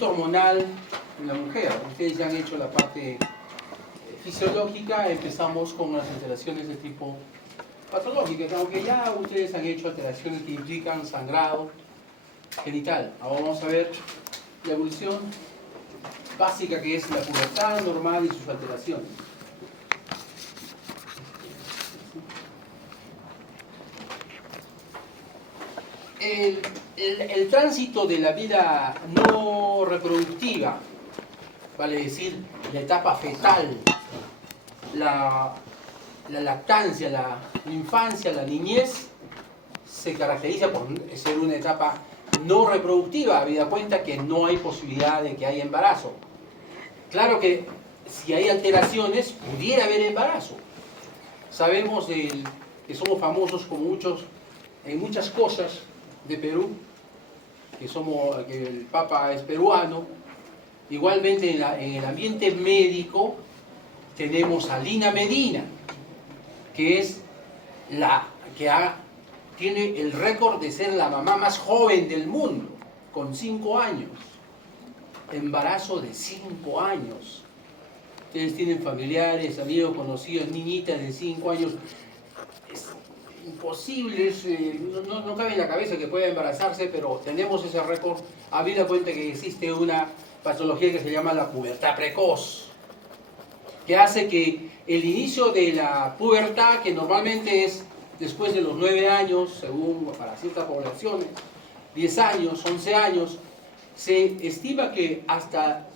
tratamiento hormonal en la mujer. Ustedes ya han hecho la parte fisiológica, empezamos con las alteraciones de tipo patológico, aunque ya ustedes han hecho alteraciones que implican sangrado genital. Ahora vamos a ver la evolución básica, que es la pubertad normal y sus alteraciones. El tránsito de la vida no reproductiva, vale decir, la etapa fetal, la lactancia, la infancia, la niñez, se caracteriza por ser una etapa no reproductiva, habida cuenta que no hay posibilidad de que haya embarazo. Claro que si hay alteraciones, pudiera haber embarazo. Sabemos que somos famosos en muchas cosas de Perú, que el Papa es peruano. Igualmente en el ambiente médico tenemos a Lina Medina, que es tiene el récord de ser la mamá más joven del mundo, con 5 años. Embarazo de 5 años. Ustedes tienen familiares, amigos, conocidos, niñitas de 5 años. Es imposible, no cabe en la cabeza que pueda embarazarse, pero tenemos ese récord, habida cuenta que existe una patología que se llama la pubertad precoz, que hace que el inicio de la pubertad, que normalmente es después de los 9 años, según para ciertas poblaciones, 10 años, 11 años, se estima que hasta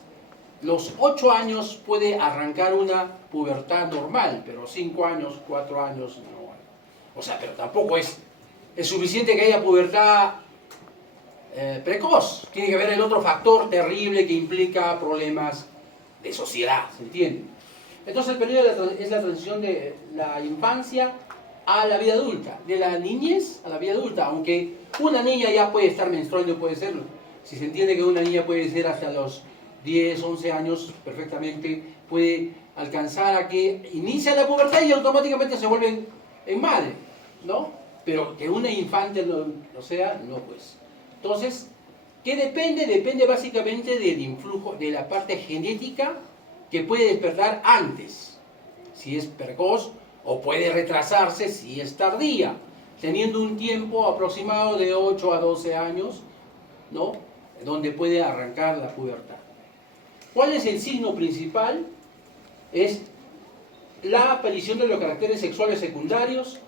los 8 años puede arrancar una pubertad normal, pero 5 años, 4 años no. O sea, pero tampoco es suficiente que haya pubertad precoz. Tiene que haber el otro factor terrible que implica problemas de sociedad, ¿se entiende? Entonces el periodo es la transición de la infancia a la vida adulta, de la niñez a la vida adulta, aunque una niña ya puede estar menstruando, puede serlo. Si se entiende que una niña puede ser hasta los 10, 11 años, perfectamente puede alcanzar a que inicia la pubertad y automáticamente se vuelven en madre, ¿no? Pero que una infante no sea, no pues. Entonces, ¿qué depende? Depende básicamente del influjo, de la parte genética que puede despertar antes, si es precoz, o puede retrasarse si es tardía, teniendo un tiempo aproximado de 8 a 12 años, ¿no?, donde puede arrancar la pubertad. ¿Cuál es el signo principal? Es la aparición de los caracteres sexuales secundarios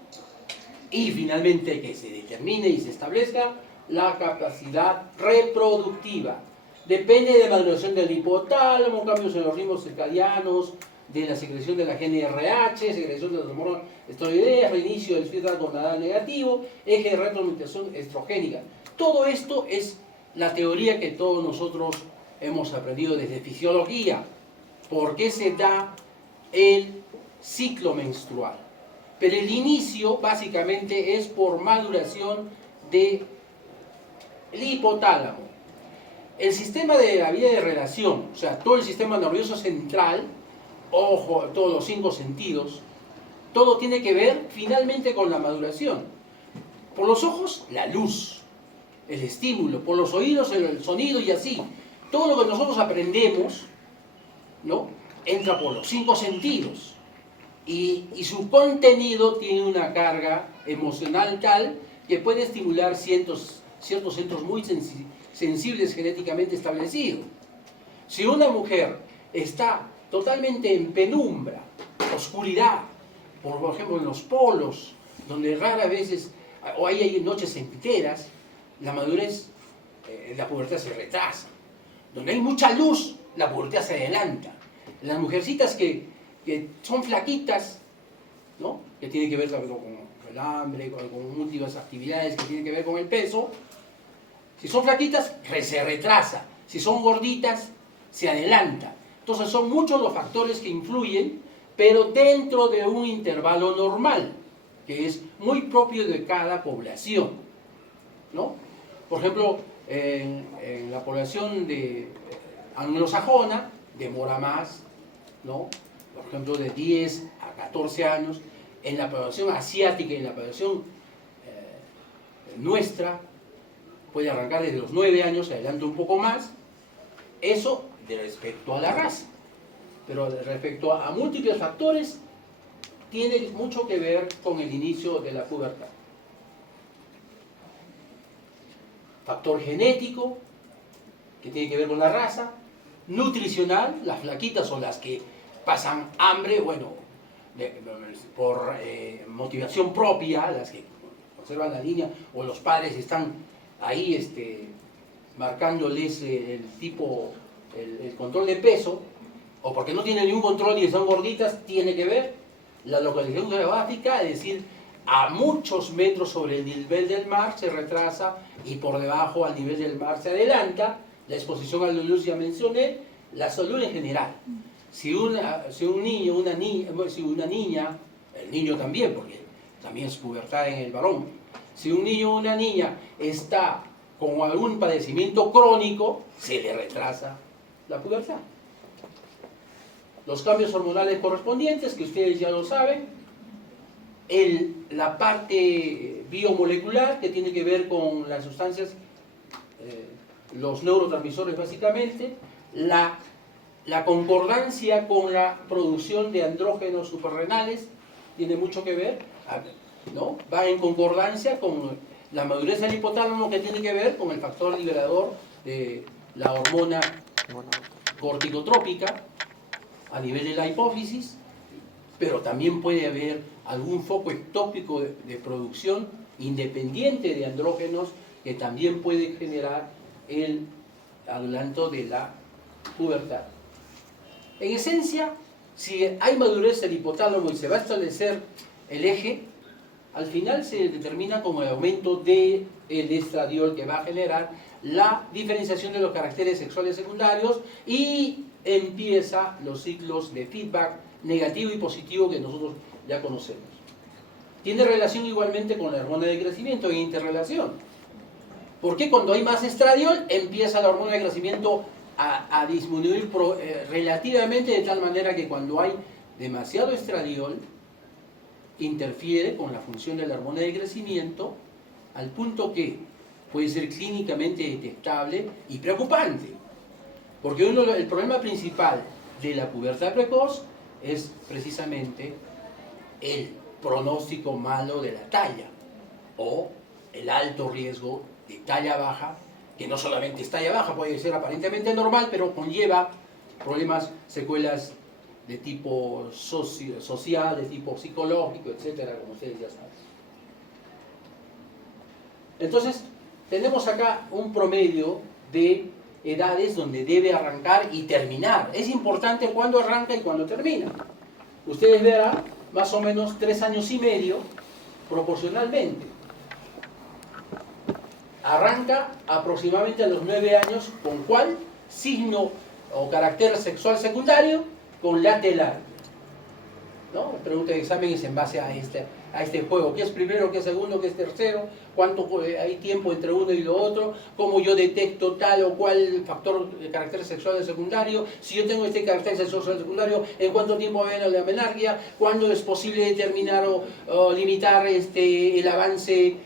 y finalmente que se determine y se establezca la capacidad reproductiva. Depende de la maduración del hipotálamo, cambios en los ritmos circadianos, de la secreción de la GnRH, secreción de las hormonas esteroideas, reinicio del feedback gonadal negativo, eje de retroalimentación estrogénica. Todo esto es la teoría que todos nosotros hemos aprendido desde fisiología. ¿Por qué se da el ciclo menstrual? Pero el inicio básicamente es por maduración del hipotálamo. El sistema de la vía de relación, o sea, todo el sistema nervioso central, ojo, todos los 5 sentidos, todo tiene que ver finalmente con la maduración. Por los ojos, la luz, el estímulo; por los oídos, el sonido, y así. Todo lo que nosotros aprendemos, ¿no?, entra por los 5 sentidos. Y su contenido tiene una carga emocional tal que puede estimular ciertos centros muy sensibles genéticamente establecidos. Si una mujer está totalmente en penumbra, oscuridad, por ejemplo en los polos, donde raras veces, o hay noches enteras, la madurez, la pubertad se retrasa. Donde hay mucha luz, la pubertad se adelanta. Las mujercitas que son flaquitas, ¿no?, que tienen que ver con el hambre, con múltiples actividades que tienen que ver con el peso, si son flaquitas, se retrasa; si son gorditas, se adelanta. Entonces son muchos los factores que influyen, pero dentro de un intervalo normal, que es muy propio de cada población, ¿no? Por ejemplo, en la población anglosajona demora más, ¿no?, por ejemplo de 10 a 14 años. En la población asiática y en la población nuestra puede arrancar desde los 9 años, se adelanta un poco más, Eso de respecto a la raza. Pero respecto a múltiples factores, tiene mucho que ver con el inicio de la pubertad. Factor genético, que tiene que ver con la raza. Nutricional, las flaquitas son las que pasan hambre, bueno, por motivación propia, las que conservan la línea, o los padres están ahí marcándoles el control de peso, o porque no tienen ningún control y son gorditas, tiene que ver la localización geográfica, es decir, a muchos metros sobre el nivel del mar se retrasa y por debajo al nivel del mar se adelanta. La exposición a la luz ya mencioné, la salud en general. Si un niño, una niña, el niño también, porque también es pubertad en el varón, si un niño o una niña está con algún padecimiento crónico, se le retrasa la pubertad. Los cambios hormonales correspondientes, que ustedes ya lo saben, la parte biomolecular, que tiene que ver con las sustancias, los neurotransmisores básicamente, la concordancia con la producción de andrógenos suprarrenales, tiene mucho que ver, ¿no? Va en concordancia con la madurez del hipotálamo, que tiene que ver con el factor liberador de la hormona corticotrópica a nivel de la hipófisis, pero también puede haber algún foco ectópico de producción independiente de andrógenos que también puede generar el adelanto de la pubertad. En esencia, si hay madurez del hipotálamo y se va a establecer el eje, al final se determina como el aumento del estradiol, que va a generar la diferenciación de los caracteres sexuales secundarios y empieza los ciclos de feedback negativo y positivo que nosotros ya conocemos. Tiene relación igualmente con la hormona de crecimiento e interrelación. Porque cuando hay más estradiol, empieza la hormona de crecimiento a disminuir relativamente, de tal manera que cuando hay demasiado estradiol, interfiere con la función de la hormona de crecimiento, al punto que puede ser clínicamente detectable y preocupante. Porque el problema principal de la pubertad precoz es precisamente el pronóstico malo de la talla, o el alto riesgo de talla baja, que no solamente es talla baja, puede ser aparentemente normal, pero conlleva problemas, secuelas de tipo social, de tipo psicológico, etcétera, como ustedes ya saben. Entonces, tenemos acá un promedio de edades donde debe arrancar y terminar. Es importante cuándo arranca y cuándo termina. Ustedes verán más o menos 3 años y medio proporcionalmente. Arranca aproximadamente a los 9 años. ¿Con cuál signo o carácter sexual secundario? Con la telar. ¿No? La pregunta de examen es en base a este juego. ¿Qué es primero, qué es segundo, qué es tercero? ¿Cuánto hay tiempo entre uno y lo otro? ¿Cómo yo detecto tal o cual factor de carácter sexual secundario? Si yo tengo este carácter sexual secundario, ¿en cuánto tiempo va a haber la menarquia? ¿Cuándo es posible determinar o limitar el avance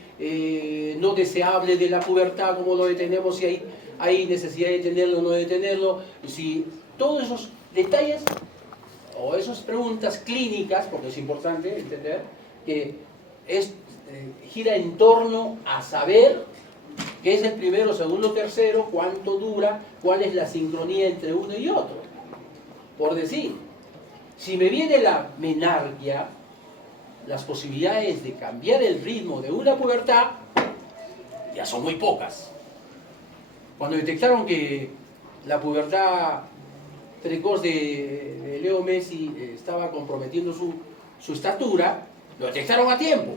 no deseable de la pubertad? ¿Cómo lo detenemos? Si hay necesidad de detenerlo o no detenerlo. Si todos esos detalles o esas preguntas clínicas, porque es importante entender que gira en torno a saber qué es el primero, segundo, tercero, cuánto dura, cuál es la sincronía entre uno y otro. Por decir, si me viene la menarquia, las posibilidades de cambiar el ritmo de una pubertad ya son muy pocas. Cuando detectaron que la pubertad precoz de Leo Messi estaba comprometiendo su estatura, lo detectaron a tiempo,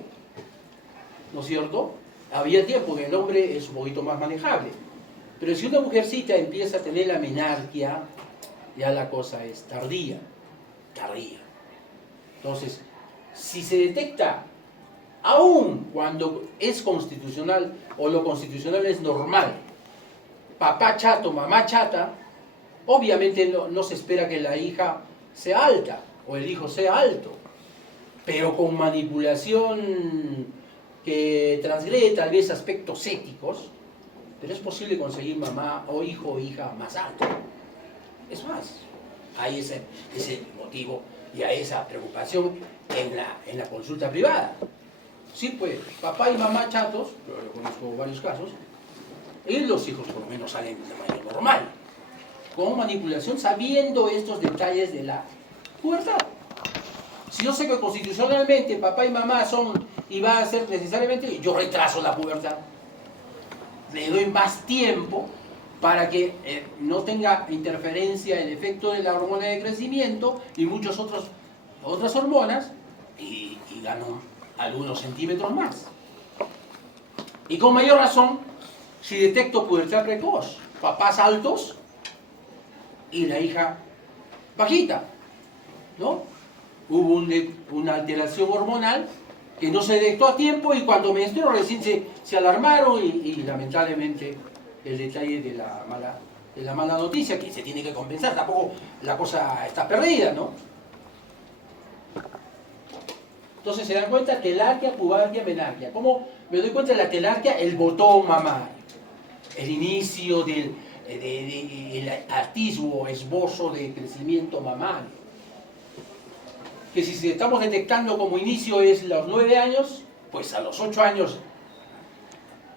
¿no es cierto? Había tiempo, que el hombre es un poquito más manejable. Pero si una mujercita empieza a tener la menarquia, ya la cosa es tardía. Entonces, si se detecta, aun cuando es constitucional o lo constitucional es normal, papá chato, mamá chata, obviamente no se espera que la hija sea alta o el hijo sea alto, pero con manipulación que transgrede tal vez aspectos éticos, pero es posible conseguir mamá o hijo o hija más alto. Es más, hay ese motivo y hay esa preocupación en la consulta privada. Sí, pues, papá y mamá chatos, yo conozco varios casos, y los hijos por lo menos salen de manera normal, con manipulación, sabiendo estos detalles de la pubertad. Si yo sé que constitucionalmente papá y mamá son y va a ser necesariamente, yo retraso la pubertad. Le doy más tiempo para que no tenga interferencia el efecto de la hormona de crecimiento y muchas otras hormonas y gano algunos centímetros más. Y con mayor razón, si detecto pubertad precoz, papás altos y la hija bajita, ¿no? Hubo una alteración hormonal que no se detectó a tiempo y cuando menstruó recién se alarmaron y lamentablemente el detalle de la mala noticia que se tiene que compensar, tampoco la cosa está perdida, ¿no? Entonces se dan cuenta telarquía, pubarquia, menarquia. ¿Cómo me doy cuenta de la telarquia? El botón mamario, el inicio del el atisbo, esbozo de crecimiento mamario. Que si estamos detectando como inicio es los 9 años, pues a los 8 años,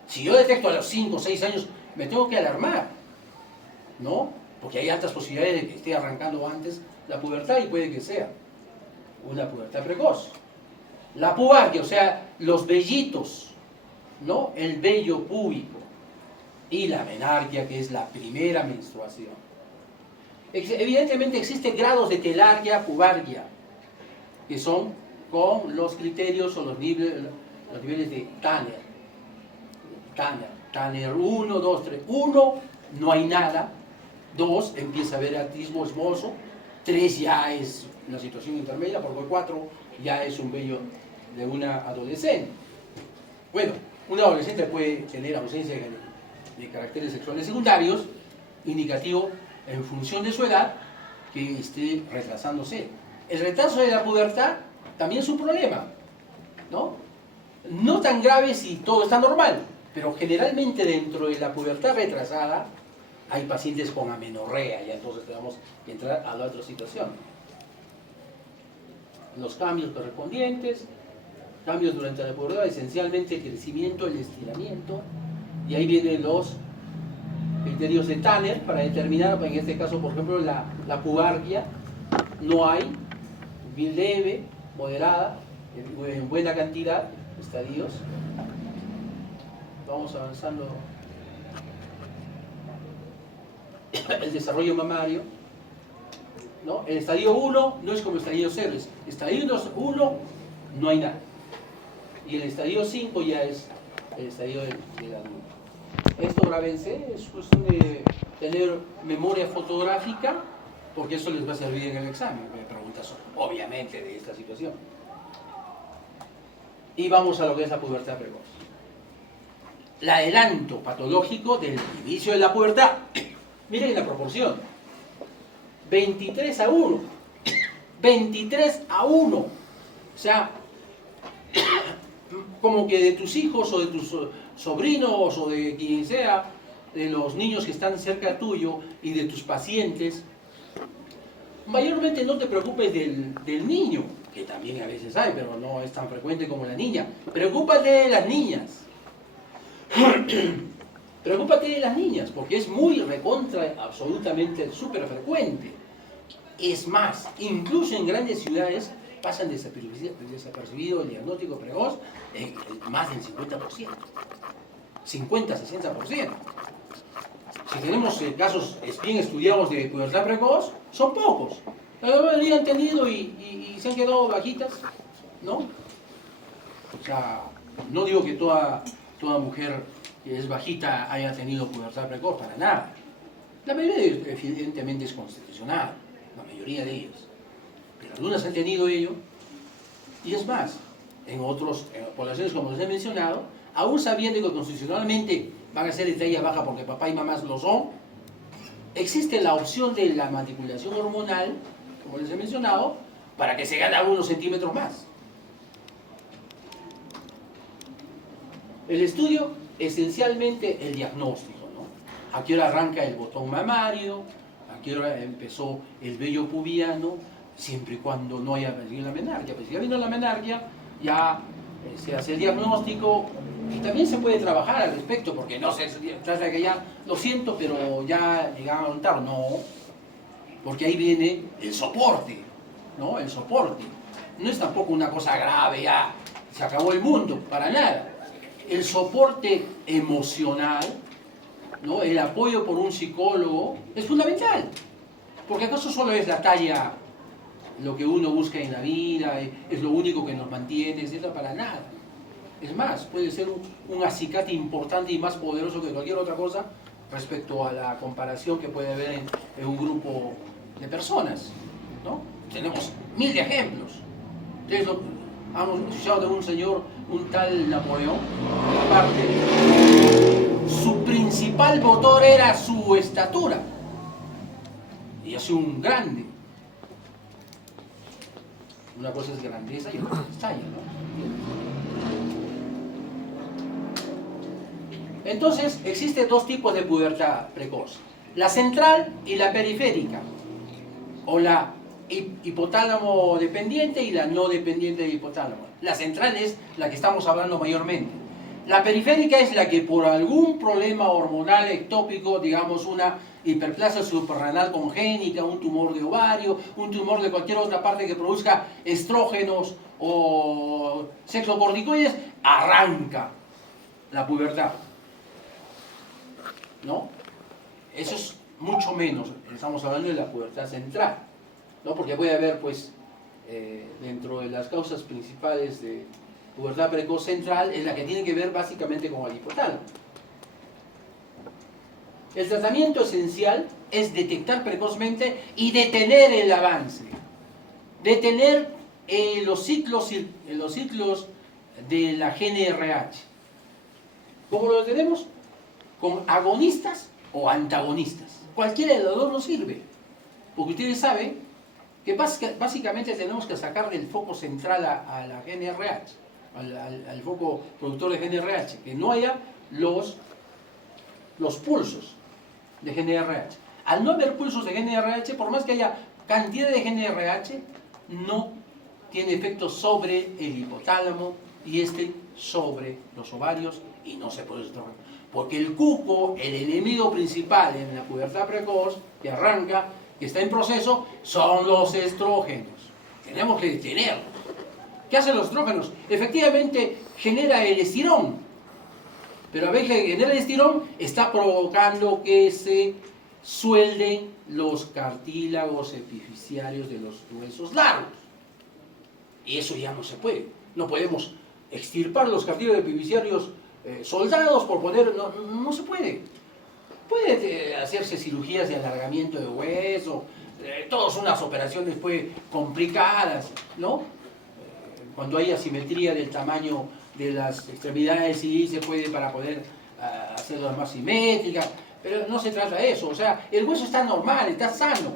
si yo detecto a los 5 o 6 años, me tengo que alarmar, ¿no? Porque hay altas posibilidades de que esté arrancando antes la pubertad y puede que sea una pubertad precoz. La pubarquia, o sea, los vellitos, ¿no? El vello púbico. Y la menarquia, que es la primera menstruación. Evidentemente existen grados de telarquia, pubarquia, que son con los criterios o los niveles de Tanner. Tanner 1, 2, 3. 1, no hay nada. 2, empieza a haber atisbo esbozo. 3 ya es una situación intermedia, porque 4 ya es un vello de una adolescente. Bueno, un adolescente puede tener ausencia de caracteres sexuales secundarios, indicativo en función de su edad que esté retrasándose. El retraso de la pubertad también es un problema, ¿no? No tan grave si todo está normal, pero generalmente dentro de la pubertad retrasada hay pacientes con amenorrea, y entonces tenemos que entrar a la otra situación. Los cambios correspondientes, cambios durante la pubertad, esencialmente el crecimiento, el estiramiento, y ahí vienen los criterios de Tanner para determinar, en este caso, por ejemplo, la pubarquia. No hay, bien leve, moderada, en buena cantidad, estadios. Vamos avanzando. El desarrollo mamario, ¿no? El estadio 1 no es como el estadio 0, es estadio 1 no hay nada. Y el estadio 5 ya es el estadio del adulto. Esto grábense, es cuestión de tener memoria fotográfica, porque eso les va a servir en el examen. Me preguntas obviamente de esta situación. Y vamos a lo que es la pubertad precoz. El adelanto patológico del inicio de la pubertad. Miren la proporción. 23 a 1. 23 a 1. O sea, como que de tus hijos o de tus sobrinos o de quien sea, de los niños que están cerca tuyo y de tus pacientes, mayormente no te preocupes del niño, que también a veces hay, pero no es tan frecuente como la niña. Preocúpate de las niñas. Preocúpate de las niñas, porque es muy recontra, absolutamente súper frecuente. Es más, incluso en grandes ciudades pasan desapercibido el diagnóstico precoz en más del 50%. 50-60%. Si tenemos casos bien estudiados de pubertad precoz, son pocos. La mayoría han tenido y se han quedado bajitas, ¿no? O sea, no digo que toda mujer que es bajita haya tenido pubertad precoz, para nada. La mayoría evidentemente es constitucional, la mayoría de ellas. Pero algunas han tenido ello, y es más, en otras poblaciones como les he mencionado, aún sabiendo que constitucionalmente van a ser de talla baja porque papá y mamá lo son, existe la opción de la manipulación hormonal, como les he mencionado, para que se gane algunos centímetros más. El estudio, esencialmente el diagnóstico, ¿no? ¿A qué hora arranca el botón mamario? ¿A qué hora empezó el vello pubiano? Siempre y cuando no haya venido la menarquia. Pues si ya vino la menarquia, ya se hace el diagnóstico y también se puede trabajar al respecto, porque no se trata de que ya, lo siento, pero ya llegaron tarde. No, porque ahí viene el soporte, ¿no? El soporte. No es tampoco una cosa grave, ya se acabó el mundo, para nada. El soporte emocional, ¿no? El apoyo por un psicólogo es fundamental. Porque acaso solo es la talla lo que uno busca en la vida, es lo único que nos mantiene, etc. Para nada. Es más, puede ser un acicate importante y más poderoso que cualquier otra cosa respecto a la comparación que puede haber en un grupo de personas, ¿no? Tenemos mil de ejemplos. Ustedes han escuchado de un señor, un tal Napoleón, Bonaparte. Su principal motor era su estatura. Y es un grande. Una cosa es grandeza y otra es talla, ¿no? Entonces, existen dos tipos de pubertad precoz. La central y la periférica. O la hipotálamo dependiente y la no dependiente del hipotálamo. La central es la que estamos hablando mayormente. La periférica es la que por algún problema hormonal ectópico, digamos una hiperplasia suprarrenal congénita, un tumor de ovario, un tumor de cualquier otra parte que produzca estrógenos o sexocorticoides, arranca la pubertad, ¿no? Eso es mucho menos, estamos hablando de la pubertad central, ¿no? Porque puede haber, pues, dentro de las causas principales de pubertad precoz central, es la que tiene que ver básicamente con el hipotálamo. El tratamiento esencial es detectar precozmente y detener el avance. Detener los ciclos de la GNRH. ¿Cómo lo detenemos? Con agonistas o antagonistas. Cualquiera de los dos nos sirve. Porque ustedes saben que básicamente tenemos que sacar del foco central a la GNRH, al foco productor de GNRH, que no haya los pulsos de GNRH. Al no haber pulsos de GNRH, por más que haya cantidad de GNRH, no tiene efecto sobre el hipotálamo y sobre los ovarios y no se produce estrógeno. Porque el cuco, el enemigo principal en la pubertad precoz, que arranca, que está en proceso, son los estrógenos. Tenemos que detenerlos. ¿Qué hacen los estrógenos? Efectivamente genera el estirón. Pero a veces que genera el estirón está provocando que se suelden los cartílagos epifisiarios de los huesos largos. Y eso ya no se puede. No podemos extirpar los cartílagos epifisiarios soldados por poner... No se puede. Puede hacerse cirugías de alargamiento de hueso, todas unas operaciones pues, complicadas, ¿no? Cuando hay asimetría del tamaño de las extremidades, sí se puede para poder hacerlas más simétricas, pero no se trata de eso. O sea, el hueso está normal, está sano.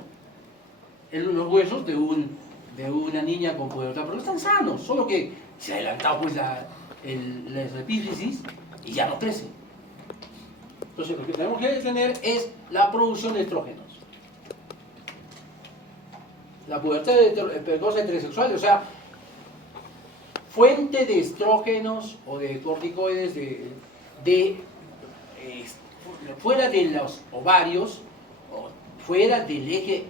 Los huesos de una niña con pubertad, pero están sanos, solo que se ha adelantado pues la epífisis y ya no crece. Entonces lo que tenemos que tener es la producción de estrógenos. La pubertad precoz heterosexual, o sea, fuente de estrógenos o de corticoides fuera de los ovarios, o fuera del eje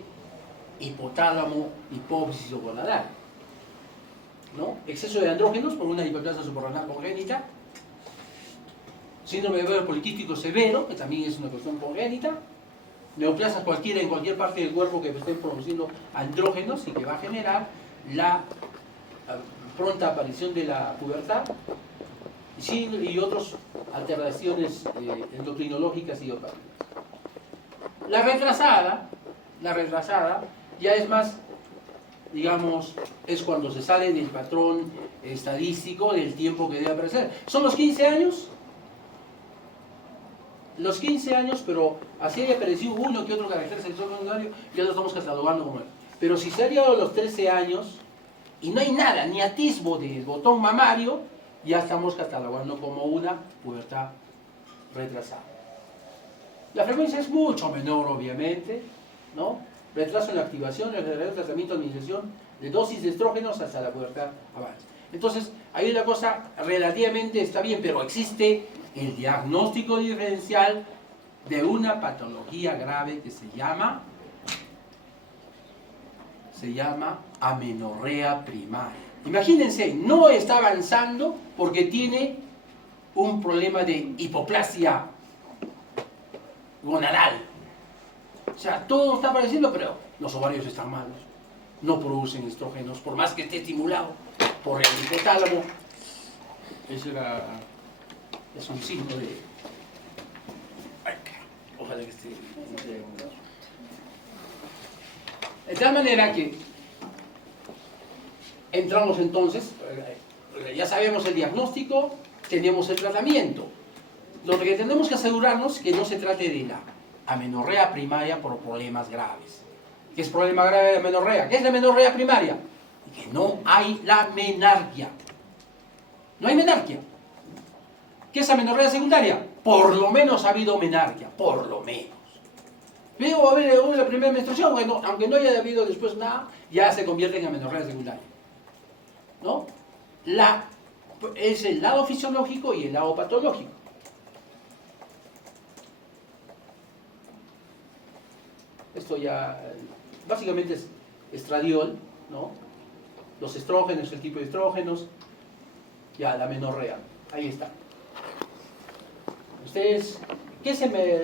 hipotálamo, hipófisis o gonadal, ¿no? Exceso de andrógenos por una hiperplasia suprarrenal congénita, síndrome de ovario poliquístico severo, que también es una cuestión congénita, neoplasias cualquiera en cualquier parte del cuerpo que estén produciendo andrógenos y que va a generar la pronta aparición de la pubertad y otras alteraciones endocrinológicas y otras. La retrasada ya es más, digamos, es cuando se sale del patrón estadístico del tiempo que debe aparecer. Son los 15 años. Los 15 años, pero así haya aparecido uno que otro carácter sexual secundario, ya lo estamos catalogando como él. Pero si se ha llegado a los 13 años y no hay nada, ni atisbo del botón mamario, ya estamos catalogando como una pubertad retrasada. La frecuencia es mucho menor, obviamente, ¿no? Retraso en la activación, el tratamiento de administración de dosis de estrógenos hasta la pubertad avanza. Entonces, ahí la cosa relativamente está bien, pero existe el diagnóstico diferencial de una patología grave que se llama amenorrea primaria. Imagínense, no está avanzando porque tiene un problema de hipoplasia gonadal. O sea, todo está apareciendo, pero los ovarios están malos. No producen estrógenos, por más que esté estimulado por el hipotálamo. Es un signo de... Ay, ojalá que esté... De tal manera que entramos entonces, ya sabemos el diagnóstico, tenemos el tratamiento. Lo que tenemos que asegurarnos es que no se trate de la amenorrea primaria por problemas graves. ¿Qué es problema grave de la amenorrea? ¿Qué es la amenorrea primaria? Que no hay la menarquia. No hay menarquia. ¿Qué es amenorrea secundaria? Por lo menos ha habido menarquia, por lo menos. Luego va a haber la primera menstruación, bueno, aunque no haya habido después nada, ya se convierte en amenorrea secundaria. ¿No? Es el lado fisiológico y el lado patológico. Esto ya, básicamente es estradiol, ¿no? Los estrógenos, el tipo de estrógenos, ya la amenorrea, ahí está. Ustedes, ¿qué es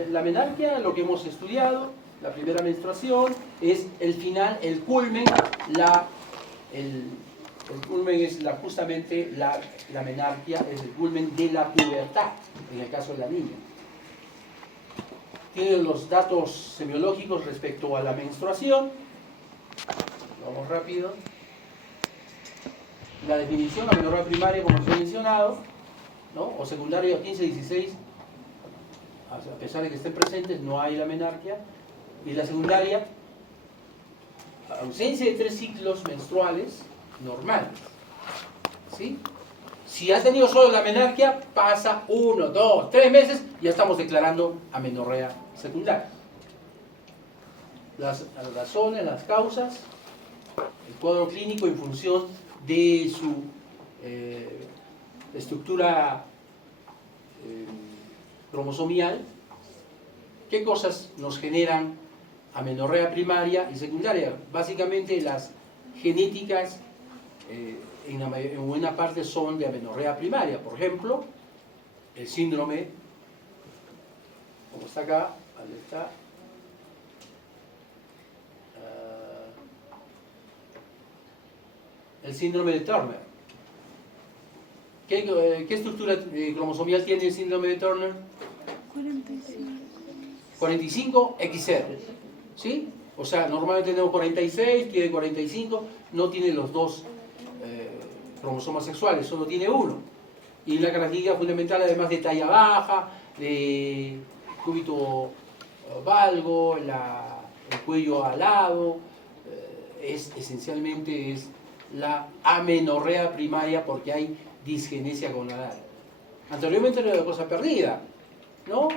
la menarquia? Lo que hemos estudiado, la primera menstruación, es el final, el culmen, el culmen es justamente la menarquia, es el culmen de la pubertad, en el caso de la niña. Tiene los datos semiológicos respecto a la menstruación. Vamos rápido. La definición, amenorrea primaria, como os he mencionado, ¿no? O secundaria 15-16, a pesar de que estén presentes, no hay la menarquia. Y la secundaria, ausencia de 3 ciclos menstruales normales. ¿Sí? Si has tenido solo la menarquia, pasa 1, 2, 3 meses, ya estamos declarando amenorrea secundaria. Las razones, las causas, el cuadro clínico en función de su estructura cromosomial, qué cosas nos generan amenorrea primaria y secundaria. Básicamente las genéticas en buena parte son de amenorrea primaria. Por ejemplo, el síndrome, como está acá, ¿dónde está? El síndrome de Turner. ¿Qué estructura cromosomial tiene el síndrome de Turner? 45 X0. ¿Sí? O sea, normalmente tenemos 46, tiene 45, no tiene los dos cromosomas sexuales, solo tiene uno. Y la característica fundamental, además de talla baja, de cúbito valgo, el cuello alado, esencialmente es la amenorrea primaria porque hay disgenesia gonadal. Anteriormente era una cosa perdida, ¿no?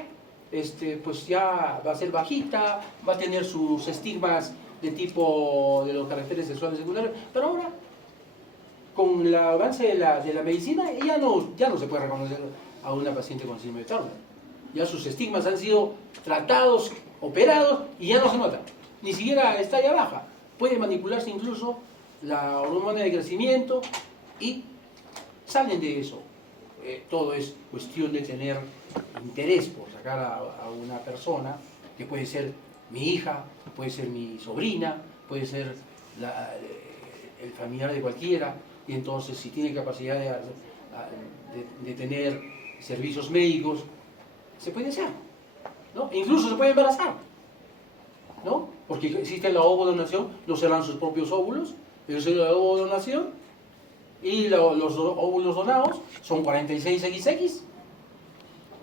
Pues ya va a ser bajita, va a tener sus estigmas de tipo de los caracteres sexuales secundarios, pero ahora, con el avance de la medicina, ya no se puede reconocer a una paciente con síndrome de Turner. Ya sus estigmas han sido tratados, operados, y ya no se nota. Ni siquiera está talla baja. Puede manipularse incluso la hormona de crecimiento y salen de eso. Todo es cuestión de tener interés por sacar a una persona, que puede ser mi hija, puede ser mi sobrina, puede ser el familiar de cualquiera, y entonces si tiene capacidad de tener servicios médicos, se puede hacer, ¿no? E incluso se puede embarazar, ¿no? Porque existe la ovodonación, no serán sus propios óvulos, pero será la ovodonación, y los óvulos donados son 46XX,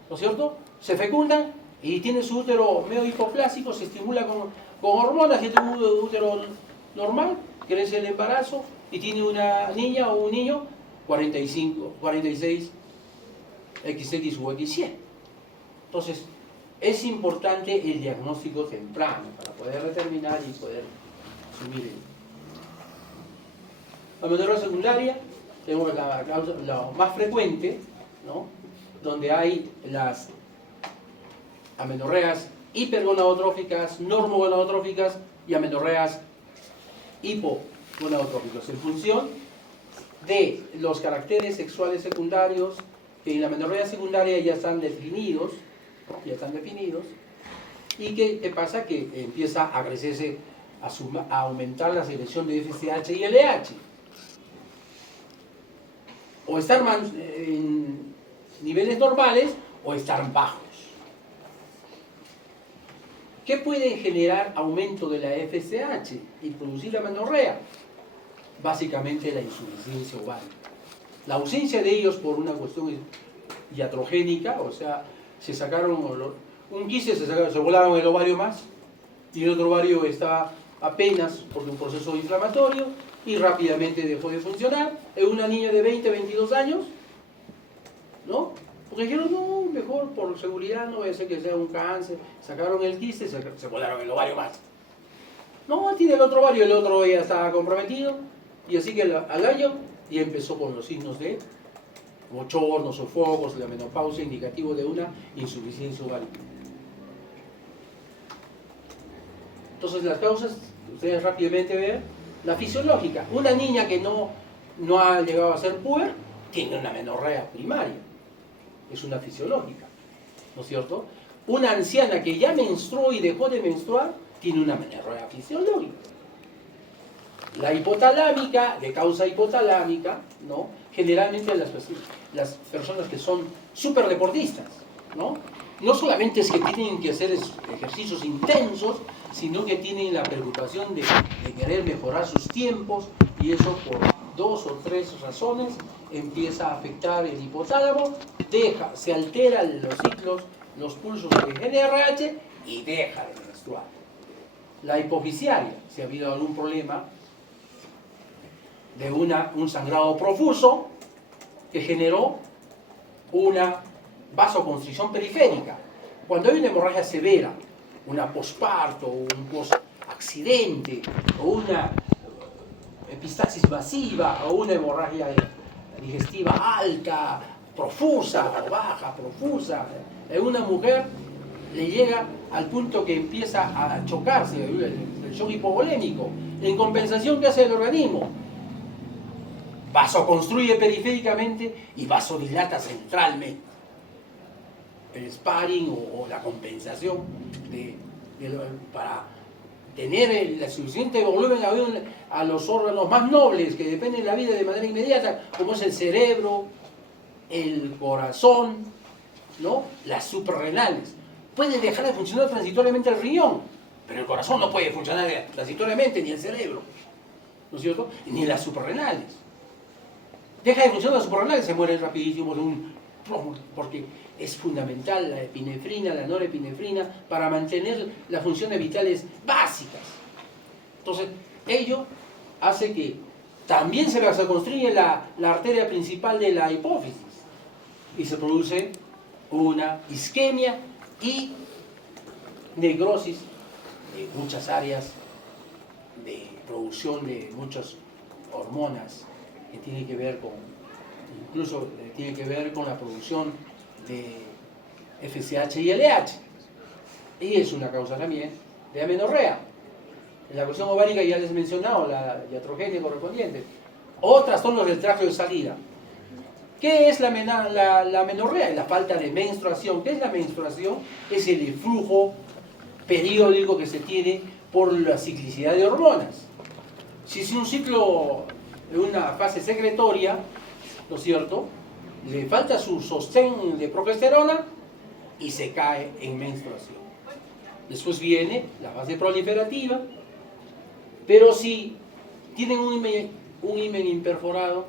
¿no es cierto? Se fecundan y tiene su útero medio hipoplásico, se estimula con hormonas, y tiene un útero normal, crece el embarazo y tiene una niña o un niño 46 XX u XY. Entonces, es importante el diagnóstico temprano para poder determinar y poder asumir la amenorrea secundaria. Tenemos la más frecuente, ¿no? Donde hay las amenorreas hipergonadotróficas, normogonadotróficas y amenorreas hipogonadotróficas, en función de los caracteres sexuales secundarios que en la amenorrea secundaria ya están definidos, ¿no? Y ¿qué pasa? Que empieza a crecerse, a aumentar la secreción de FSH y LH. O estar en niveles normales o estar bajos. ¿Qué puede generar aumento de la FSH y producir amenorrea? Básicamente la insuficiencia ovárica. La ausencia de ellos por una cuestión iatrogénica, o sea, se sacaron un quiste, se volaron el ovario más y el otro ovario estaba apenas por un proceso inflamatorio y rápidamente dejó de funcionar en una niña de 20, 22 años, ¿no? Porque dijeron, no, mejor por seguridad, no vaya a ser que sea un cáncer. Sacaron el quiste, se volaron el ovario más. No, tiene el otro ovario, el otro ya estaba comprometido, y así que al año ya empezó con los signos de bochornos, sofocos, la menopausia, indicativo de una insuficiencia ovárica. Entonces las causas, ustedes rápidamente ven, la fisiológica. Una niña que no ha llegado a ser puber tiene una amenorrea primaria. Es una fisiológica, ¿no es cierto? Una anciana que ya menstruó y dejó de menstruar tiene una amenorrea fisiológica. La hipotalámica, de causa hipotalámica, ¿no? Generalmente las personas que son súper deportistas, ¿no? No solamente es que tienen que hacer ejercicios intensos, sino que tienen la preocupación de querer mejorar sus tiempos, y eso por 2 o 3 razones empieza a afectar el hipotálamo, se alteran los ciclos, los pulsos de GnRH y deja de menstruar. La hipofisiaria, si ha habido algún problema de un sangrado profuso que generó una vasoconstricción periférica. Cuando hay una hemorragia severa, una posparto, un post-accidente, o una epistaxis masiva, o una hemorragia digestiva alta, profusa o baja, profusa, en una mujer le llega al punto que empieza a chocarse, el shock hipovolémico. En compensación, ¿qué hace el organismo? Vasoconstruye periféricamente y vasodilata centralmente. El sparring o la compensación para tener el suficiente volumen a los órganos más nobles que dependen de la vida de manera inmediata, como es el cerebro, el corazón, ¿no? Las suprarrenales. Puede dejar de funcionar transitoriamente el riñón, pero el corazón no puede funcionar transitoriamente, ni el cerebro, ¿no es cierto? Ni las suprarrenales. Deja de funcionar las suprarrenales, se mueren rapidísimo de un plomo, porque es fundamental la epinefrina, la norepinefrina, para mantener las funciones vitales básicas. Entonces, ello hace que también se vasoconstruye la arteria principal de la hipófisis y se produce una isquemia y necrosis de muchas áreas de producción de muchas hormonas que tienen que ver con, incluso tiene que ver con la producción de FSH y LH, y es una causa también de amenorrea. En la cuestión ovárica ya les he mencionado la iatrogenia correspondiente. O trastornos del tracto de salida. ¿Qué es la amenorrea? La falta de menstruación. ¿Qué es la menstruación? Es el flujo periódico que se tiene por la ciclicidad de hormonas. Si es un ciclo en una fase secretoria, ¿no es cierto?, le falta su sostén de progesterona y se cae en menstruación. Después viene la fase proliferativa, pero si tienen un himen imperforado,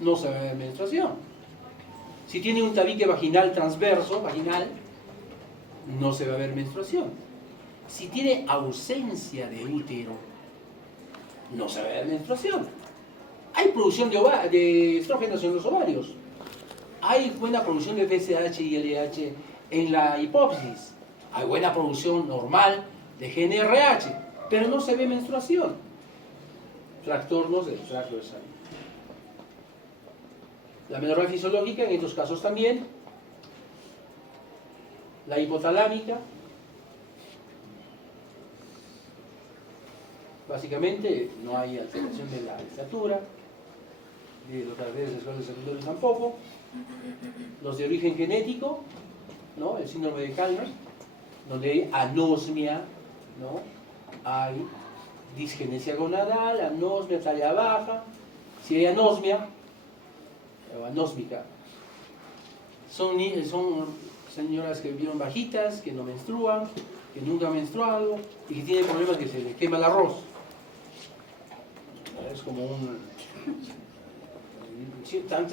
no se va a ver menstruación. Si tiene un tabique vaginal transverso, vaginal, no se va a ver menstruación. Si tiene ausencia de útero, no se va a ver menstruación. Hay producción de estrógenos en los ovarios. Hay buena producción de FSH y LH En la hipófisis hay buena producción normal de GNRH, pero no se ve menstruación. Trastornos del tracto de salud. La amenorrea fisiológica, en estos casos también. La hipotalámica. Básicamente no hay alteración de la estatura, de los caracteres sexuales secundarios tampoco. Los de origen genético, ¿no? El síndrome de Kalmer, donde hay anosmia, ¿no? Hay disgenesia gonadal, anosmia, talla baja. Si hay anosmia, o anósmica, son señoras que vivieron bajitas, que no menstruan, que nunca han menstruado y que tienen problemas que se les quema el arroz. Es como un... Están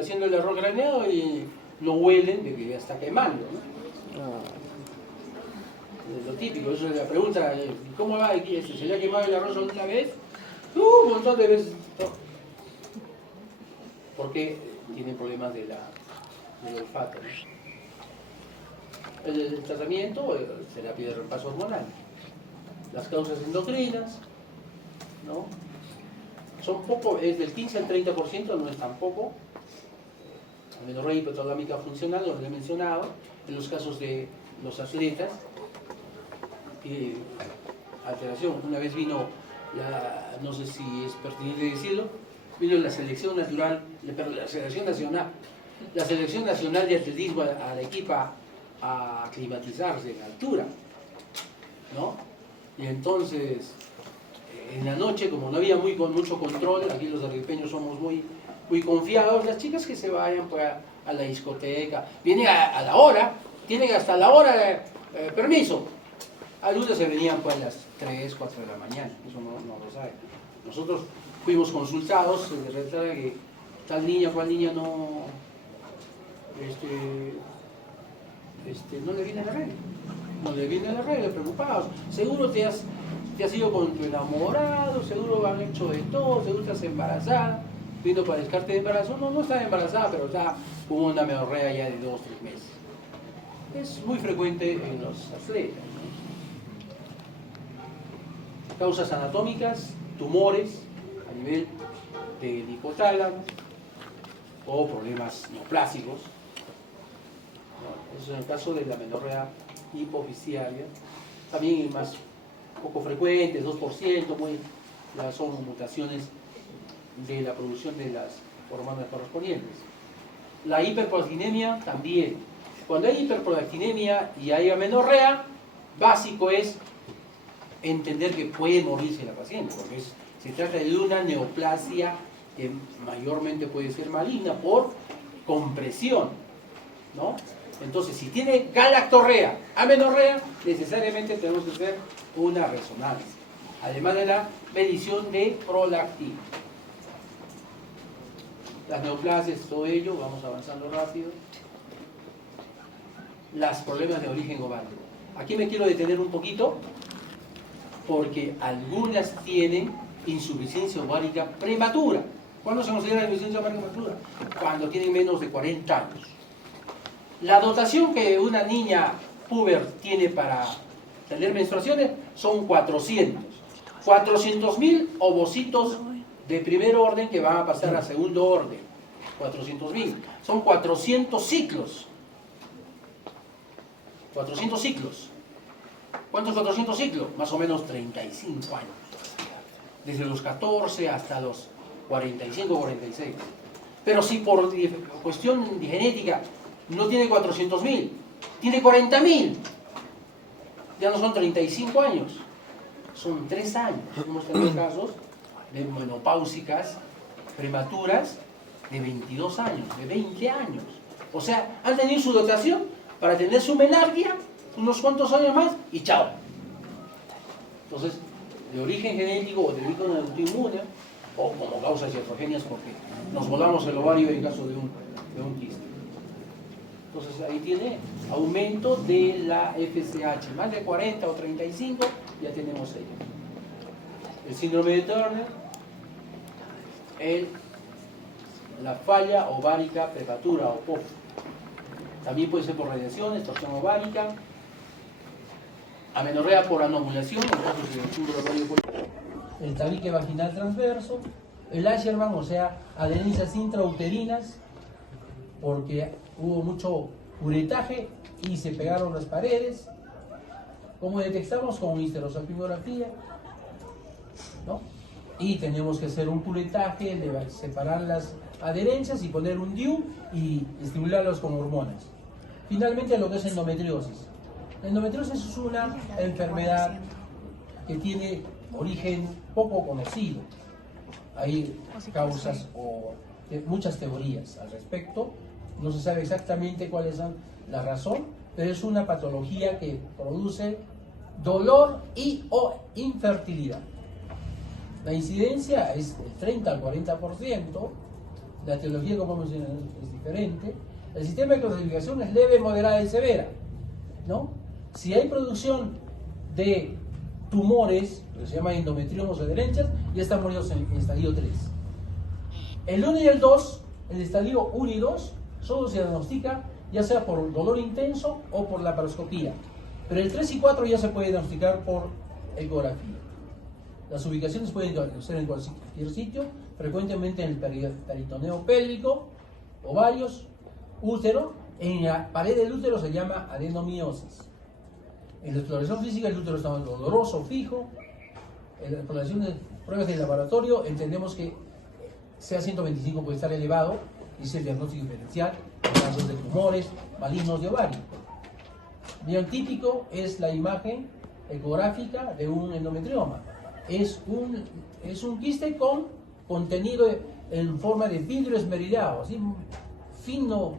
haciendo el arroz graneado y lo huelen de que ya está quemando, ¿no? Es lo típico, eso es la pregunta, ¿cómo va aquí esto? ¿Se le ha quemado el arroz una vez? Un montón de veces. Porque tienen problemas del olfato, ¿no? El tratamiento, terapia de reemplazo hormonal. Las causas endocrinas, ¿no? Son poco, es del 15 al 30%, no es tan poco. Amenorrea hipotalámica funcional, lo he mencionado, en los casos de los atletas. Alteración, una vez vino, no sé si es pertinente decirlo, vino la selección natural, la selección nacional de atletismo a Arequipa a aclimatizarse en altura, ¿no? Y entonces, en la noche, como no había mucho control, aquí los arequipeños somos muy confiados, las chicas que se vayan pues, a la discoteca, vienen a la hora, tienen hasta la hora, permiso. Algunos se venían pues a las 3, 4 de la mañana, eso no lo sabe. Nosotros fuimos consultados, se resulta que tal niña, cual niña no le viene la regla. No le viene la regla, preocupados. Seguro te has ido con tu enamorado, seguro han hecho de todo, seguro estás embarazada. Vino para descarte de embarazo. No está embarazada, pero está con una amenorrea ya de 2 o 3 meses. Es muy frecuente en los atletas, ¿no? Causas anatómicas, tumores a nivel del hipotálamo o problemas neoplásicos, ¿no? Eso es el caso de la amenorrea hipofisiaria. También más poco frecuentes, 2%, son mutaciones de la producción de las hormonas correspondientes. La hiperprolactinemia también. Cuando hay hiperprolactinemia y hay amenorrea, básico es entender que puede morirse la paciente, porque se trata de una neoplasia que mayormente puede ser maligna por compresión, ¿no? Entonces, si tiene galactorrea, amenorrea, necesariamente tenemos que hacer una resonancia, además de la medición de prolactina. Las neoplasias, todo ello, vamos avanzando rápido. Los problemas de origen ovárico. Aquí me quiero detener un poquito, porque algunas tienen insuficiencia ovárica prematura. ¿Cuándo se considera insuficiencia ovárica prematura? Cuando tienen menos de 40 años. La dotación que una niña puber tiene para tener menstruaciones son 400. 400.000 ovocitos de primer orden que van a pasar a segundo orden. 400.000. Son 400 ciclos. 400 ciclos. ¿Cuántos 400 ciclos? Más o menos 35 años. Desde los 14 hasta los 45, 46. Pero si por cuestión genética no tiene 400.000, tiene 40.000, ya no son 35 años, son 3 años. Hemos tenido casos de menopáusicas prematuras de 22 años, de 20 años. O sea, han tenido su dotación para tener su menarquia unos cuantos años más y chao. Entonces, de origen genético o de origen autoinmune o como causas iatrogenias porque nos volamos el ovario en caso de un quiste. Entonces ahí tiene aumento de la FSH, más de 40 o 35 ya tenemos ello. El síndrome de Turner, la falla ovárica prematura o POF. También puede ser por radiaciones, torsión ovárica, amenorrea por anovulación, en casos de túbulo ovario poliquístico, el tabique vaginal transverso, el Asherman, o sea, adherencias intrauterinas, porque hubo mucho uretaje y se pegaron las paredes, como detectamos con histerosalpingografía, ¿no? Y tenemos que hacer un curetaje, separar las adherencias y poner un DIU y estimularlos con hormonas. Finalmente, lo que es endometriosis. La endometriosis es una enfermedad que tiene origen poco conocido. Hay causas o muchas teorías al respecto. No se sabe exactamente cuáles son la razón, pero es una patología que produce dolor y o infertilidad. La incidencia es del 30 al 40%, la etiología, como vemos, es diferente. El sistema de clasificación es leve, moderada y severa, ¿no? Si hay producción de tumores, que se llaman endometriomas o adherencias, ya estamos en estadio 3. El 1 y el 2, el estadio 1 y 2, solo se diagnostica ya sea por dolor intenso o por laparoscopía. Pero el 3 y 4 ya se puede diagnosticar por ecografía. Las ubicaciones pueden ser en cualquier sitio, frecuentemente en el peritoneo pélvico, ovarios, útero. En la pared del útero se llama adenomiosis. En la exploración física el útero está doloroso, fijo. En la exploración de pruebas de laboratorio entendemos que CA125 puede estar elevado, y es el diagnóstico diferencial en casos de tumores malignos de ovario. Bien típico es la imagen ecográfica de un endometrioma. Es un quiste con contenido en forma de vidrio esmerilado, así fino,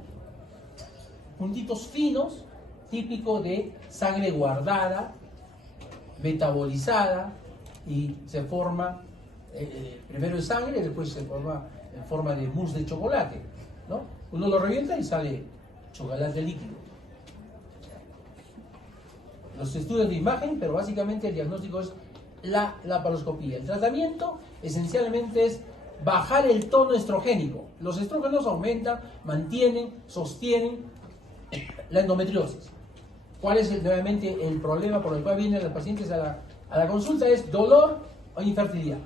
puntitos finos, típico de sangre guardada, metabolizada, y se forma, primero en sangre y después se forma en forma de mousse de chocolate, ¿no? Uno lo revienta y sale chocolate líquido. Los estudios de imagen, pero básicamente el diagnóstico es la laparoscopía. El tratamiento esencialmente es bajar el tono estrogénico. Los estrógenos aumentan, mantienen, sostienen la endometriosis. ¿Cuál es nuevamente el problema por el cual vienen los pacientes a la consulta? Es dolor o infertilidad.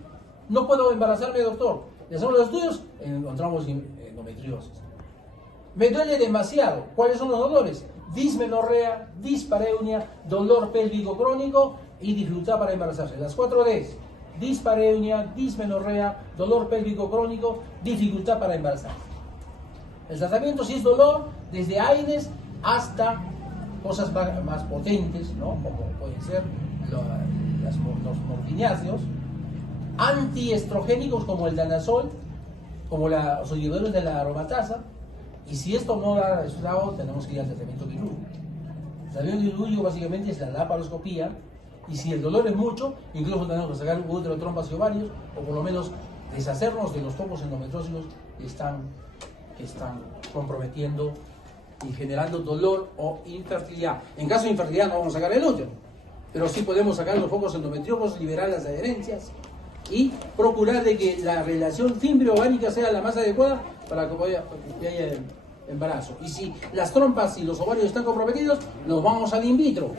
No puedo embarazarme, doctor. Le hacemos los estudios, encontramos endometriosis. Me duele demasiado. ¿Cuáles son los dolores? Dismenorrea, dispareunia, dolor pélvico crónico y dificultad para embarazarse. Las 4 Ds: dispareunia, dismenorrea, dolor pélvico crónico, dificultad para embarazarse. El tratamiento, si es dolor, desde AINES hasta cosas más potentes, ¿no? Como pueden ser los morfináceos, antiestrogénicos como el danazol, como los inhibidores de la aromatasa. Y si esto no da resultado, tenemos que ir al tratamiento quirúrgico. El tratamiento quirúrgico básicamente es la laparoscopía, y si el dolor es mucho, incluso tenemos que sacar útero, trompas y ovarios, o por lo menos deshacernos de los topos endometriósicos que están comprometiendo y generando dolor o infertilidad. En caso de infertilidad no vamos a sacar el útero, pero sí podemos sacar los focos endometrióticos, liberar las adherencias y procurar de que la relación fimbrio-ovárica sea la más adecuada para que haya embarazo. Y si las trompas y los ovarios están comprometidos, nos vamos al in vitro.